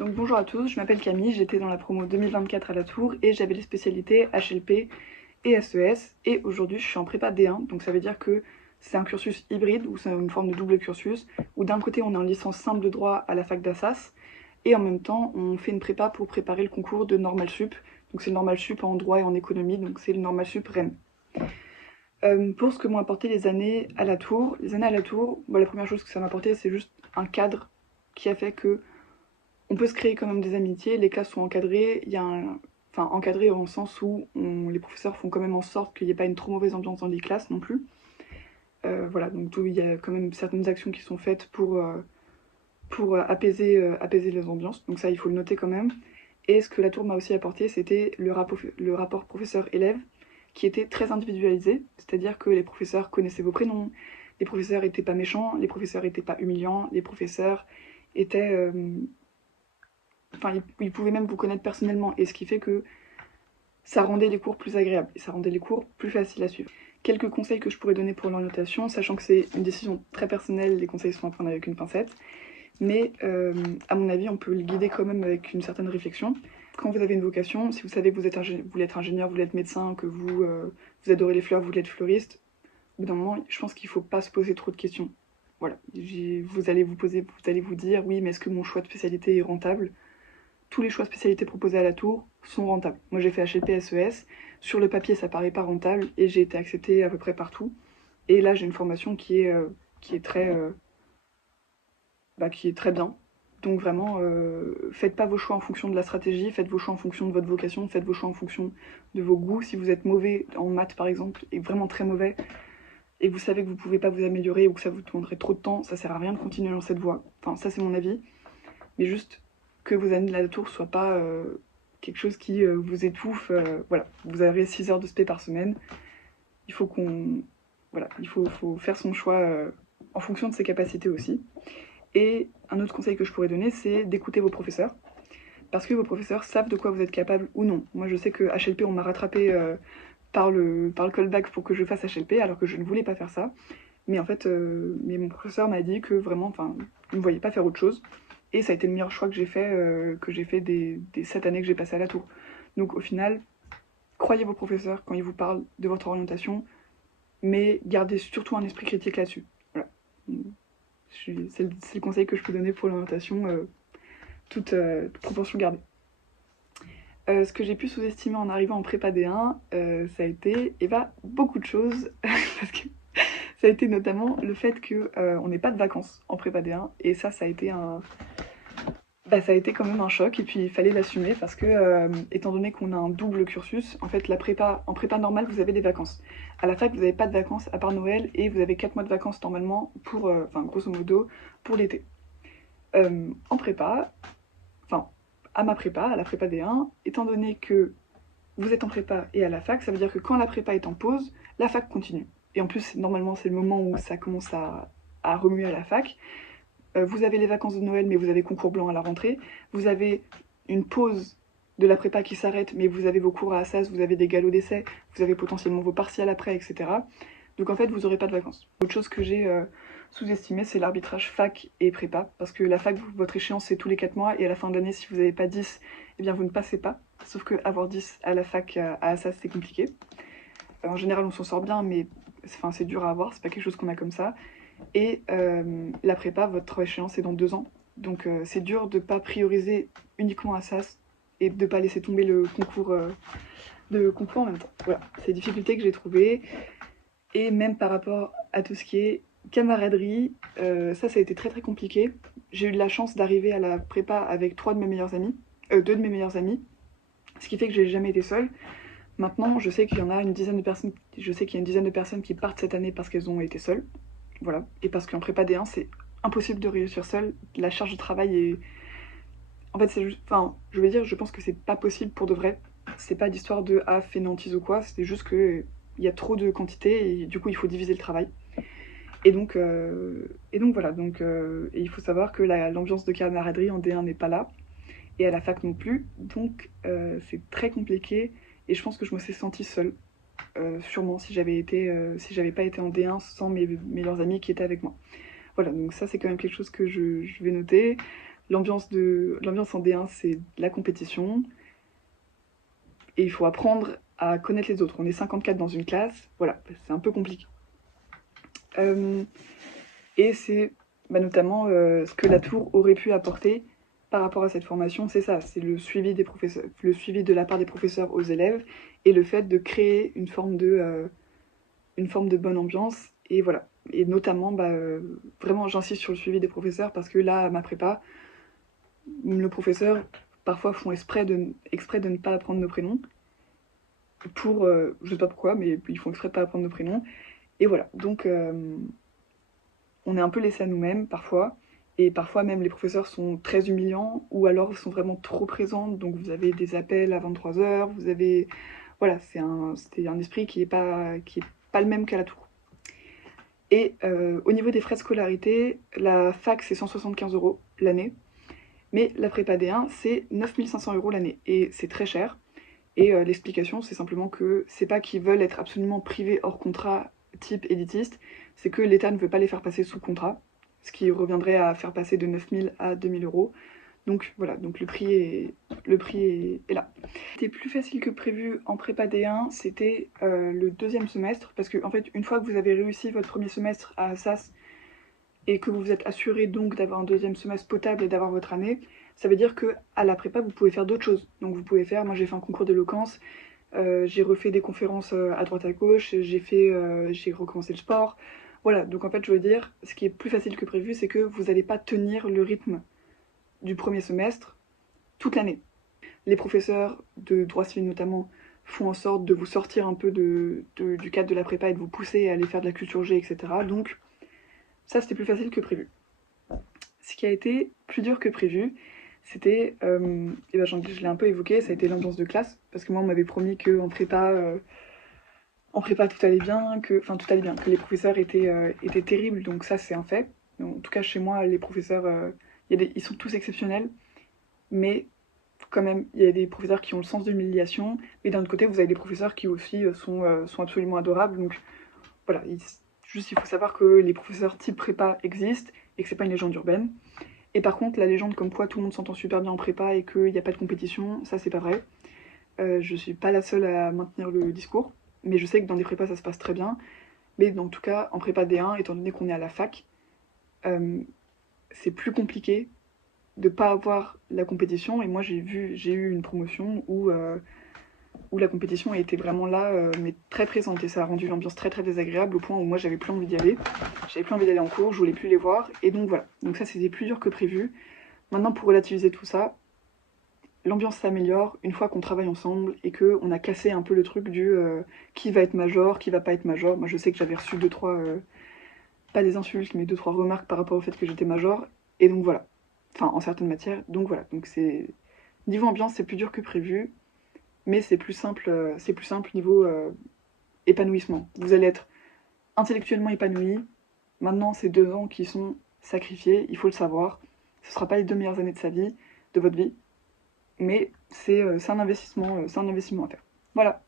Donc bonjour à tous, je m'appelle Camille, j'étais dans la promo 2024 à la Tour et j'avais les spécialités HLP et SES et aujourd'hui je suis en prépa D1, donc ça veut dire que c'est un cursus hybride ou c'est une forme de double cursus où d'un côté on est en licence simple de droit à la fac d'Assas et en même temps on fait une prépa pour préparer le concours de Normal Sup, donc c'est le Normal Sup en droit et en économie, donc c'est le Normal Sup Rennes. Pour ce que m'ont apporté les années à la Tour, la première chose que ça m'a apporté c'est juste un cadre qui a fait que on peut se créer quand même des amitiés, les classes sont encadrées, enfin encadrées dans le sens où les professeurs font quand même en sorte qu'il n'y ait pas une trop mauvaise ambiance dans les classes non plus. Voilà, donc il y a quand même certaines actions qui sont faites pour apaiser les ambiances, donc ça il faut le noter quand même. Et ce que la tour m'a aussi apporté, c'était le rapport professeur-élève qui était très individualisé, c'est-à-dire que les professeurs connaissaient vos prénoms, les professeurs n'étaient pas méchants, les professeurs n'étaient pas humiliants, les professeurs étaient enfin, ils pouvaient même vous connaître personnellement, et ce qui fait que ça rendait les cours plus agréables, et ça rendait les cours plus faciles à suivre. Quelques conseils que je pourrais donner pour l'orientation, sachant que c'est une décision très personnelle, les conseils sont à prendre avec une pincette, mais à mon avis, on peut le guider quand même avec une certaine réflexion. Quand vous avez une vocation, si vous savez que vous voulez être ingénieur, vous voulez être médecin, que vous adorez les fleurs, vous voulez être fleuriste, au bout d'un moment, je pense qu'il ne faut pas se poser trop de questions. Voilà, vous allez vous dire, oui, mais est-ce que mon choix de spécialité est rentable? Tous les choix de spécialité proposés à la Tour sont rentables. Moi j'ai fait HLP SES, sur le papier ça paraît pas rentable et j'ai été acceptée à peu près partout. Et là j'ai une formation qui est très bien. Donc vraiment, faites pas vos choix en fonction de la stratégie, faites vos choix en fonction de votre vocation, faites vos choix en fonction de vos goûts. Si vous êtes mauvais en maths par exemple, et vraiment très mauvais, et que vous savez que vous pouvez pas vous améliorer ou que ça vous demanderait trop de temps, ça sert à rien de continuer dans cette voie. Enfin ça c'est mon avis. Mais juste que vos années de la tour soient pas quelque chose qui vous étouffe. Voilà, vous avez 6 heures de spé par semaine. Il faut faut faire son choix en fonction de ses capacités aussi. Et un autre conseil que je pourrais donner, c'est d'écouter vos professeurs. Parce que vos professeurs savent de quoi vous êtes capable ou non. Moi, je sais que HLP, on m'a rattrapé par le callback pour que je fasse HLP, alors que je ne voulais pas faire ça. Mais en fait, mon professeur m'a dit que vraiment, enfin, il ne me voyait pas faire autre chose. Et ça a été le meilleur choix que j'ai fait des 7 années que j'ai passé à la tour. Donc au final, croyez vos professeurs quand ils vous parlent de votre orientation, mais gardez surtout un esprit critique là-dessus. Voilà. C'est le conseil que je peux donner pour l'orientation, toute proportion gardée. Ce que j'ai pu sous-estimer en arrivant en prépa D1, ça a été beaucoup de choses, parce que ça a été notamment le fait qu'on n'ait pas de vacances en prépa D1, et ça a été ça a été quand même un choc, et puis il fallait l'assumer parce que, étant donné qu'on a un double cursus, en fait, en prépa normale, vous avez des vacances. À la fac, vous n'avez pas de vacances à part Noël, et vous avez 4 mois de vacances normalement enfin, grosso modo, pour l'été. En prépa, enfin, à ma prépa, à la prépa D1, étant donné que vous êtes en prépa et à la fac, ça veut dire que quand la prépa est en pause, la fac continue. Et en plus, normalement, c'est le moment où ça commence à remuer à la fac. Vous avez les vacances de Noël, mais vous avez concours blanc à la rentrée. Vous avez une pause de la prépa qui s'arrête, mais vous avez vos cours à Assas, vous avez des galops d'essai, vous avez potentiellement vos partiels après, etc. Donc en fait, vous n'aurez pas de vacances. Autre chose que j'ai sous-estimé, c'est l'arbitrage fac et prépa, parce que la fac, votre échéance, c'est tous les 4 mois, et à la fin de l'année, si vous n'avez pas 10, eh bien vous ne passez pas. Sauf que avoir 10 à la fac à Assas, c'est compliqué. En général, on s'en sort bien, mais c'est dur à avoir, c'est pas quelque chose qu'on a comme ça. Et la prépa, votre échéance est dans 2 ans. Donc c'est dur de ne pas prioriser uniquement Assas et de ne pas laisser tomber le concours en même temps. Voilà, c'est les difficultés que j'ai trouvées. Et même par rapport à tout ce qui est camaraderie, ça a été très très compliqué. J'ai eu de la chance d'arriver à la prépa avec 2 de mes meilleurs amis, ce qui fait que j'ai jamais été seule. Maintenant, je sais qu'il y a une dizaine de personnes qui partent cette année parce qu'elles ont été seules. Voilà. Et parce qu'en prépa D1, c'est impossible de réussir seul. La charge de travail est. En fait, c'est juste. Enfin, je veux dire, je pense que c'est pas possible pour de vrai. C'est pas d'histoire de fainéantise ou quoi, c'est juste que il y a trop de quantité et du coup, il faut diviser le travail. Et donc voilà. Et il faut savoir que l'ambiance de camaraderie en D1 n'est pas là. Et à la fac non plus. Donc, c'est très compliqué. Et je pense que je me suis sentie seule. Sûrement si j'avais pas été en D1 sans mes meilleurs amis qui étaient avec moi. Voilà, donc ça c'est quand même quelque chose que je vais noter. l'ambiance en D1 c'est la compétition, et il faut apprendre à connaître les autres. On est 54 dans une classe, voilà, c'est un peu compliqué. Et c'est notamment ce que la tour aurait pu apporter par rapport à cette formation, c'est ça, c'est le suivi de la part des professeurs aux élèves, et le fait de créer une forme de bonne ambiance, et voilà. Et notamment, vraiment j'insiste sur le suivi des professeurs, parce que là, à ma prépa, le professeur parfois font exprès de ne pas apprendre nos prénoms, pour, je sais pas pourquoi, mais ils font exprès de pas apprendre nos prénoms, et voilà. Donc on est un peu laissé à nous-mêmes parfois, et parfois même les professeurs sont très humiliants, ou alors sont vraiment trop présents, donc vous avez des appels à 23h, vous avez... Voilà, c'est un esprit qui est pas le même qu'à la tour. Et au niveau des frais de scolarité, la fac c'est 175 € l'année, mais la prépa D1 c'est 9500 € l'année, et c'est très cher. Et l'explication c'est simplement que c'est pas qu'ils veulent être absolument privés hors contrat type élitiste, c'est que l'État ne veut pas les faire passer sous contrat, ce qui reviendrait à faire passer de 9000 à 2000 €. Donc voilà, donc le prix est là. C'était plus facile que prévu en prépa D1, c'était le deuxième semestre, parce que en fait, une fois que vous avez réussi votre premier semestre à Assas, et que vous vous êtes assuré donc d'avoir un deuxième semestre potable et d'avoir votre année, ça veut dire que à la prépa, vous pouvez faire d'autres choses. Donc vous pouvez faire, moi j'ai fait un concours d'éloquence, j'ai refait des conférences à droite à gauche, j'ai recommencé le sport. Voilà, donc en fait, je veux dire, ce qui est plus facile que prévu, c'est que vous n'allez pas tenir le rythme du premier semestre toute l'année. Les professeurs de droit civil notamment font en sorte de vous sortir un peu du cadre de la prépa et de vous pousser à aller faire de la culture G, etc. Donc ça, c'était plus facile que prévu. Ce qui a été plus dur que prévu, c'était, je l'ai un peu évoqué, ça a été l'ambiance de classe, parce que moi on m'avait promis qu'en prépa, tout allait bien, que les professeurs étaient terribles, donc ça c'est un fait. En tout cas chez moi, les professeurs, ils sont tous exceptionnels, mais quand même, il y a des professeurs qui ont le sens de l'humiliation, mais d'un autre côté, vous avez des professeurs qui aussi sont absolument adorables, donc voilà, juste il faut savoir que les professeurs type prépa existent, et que c'est pas une légende urbaine. Et par contre, la légende comme quoi tout le monde s'entend super bien en prépa et qu'il n'y a pas de compétition, ça c'est pas vrai. Je suis pas la seule à maintenir le discours, mais je sais que dans des prépas ça se passe très bien. Mais en tout cas, en prépa D1, étant donné qu'on est à la fac, c'est plus compliqué de pas avoir la compétition. Et moi j'ai eu une promotion où la compétition était vraiment là, mais très présente, et ça a rendu l'ambiance très très désagréable au point où moi j'avais plus envie d'y aller. J'avais plus envie d'aller en cours, je voulais plus les voir, et donc voilà. Donc ça c'était plus dur que prévu. Maintenant, pour relativiser tout ça, l'ambiance s'améliore une fois qu'on travaille ensemble et qu'on a cassé un peu le truc du qui va être major, qui va pas être major. Moi je sais que j'avais reçu 2-3, pas des insultes, mais 2-3 remarques par rapport au fait que j'étais major, et donc voilà. Enfin, en certaines matières, donc voilà. Donc c'est... Niveau ambiance, c'est plus dur que prévu, mais c'est plus simple niveau épanouissement. Vous allez être intellectuellement épanoui. Maintenant, c'est 2 ans qui sont sacrifiés, il faut le savoir. Ce ne sera pas les 2 meilleures années de votre vie, mais c'est un investissement à faire. Voilà.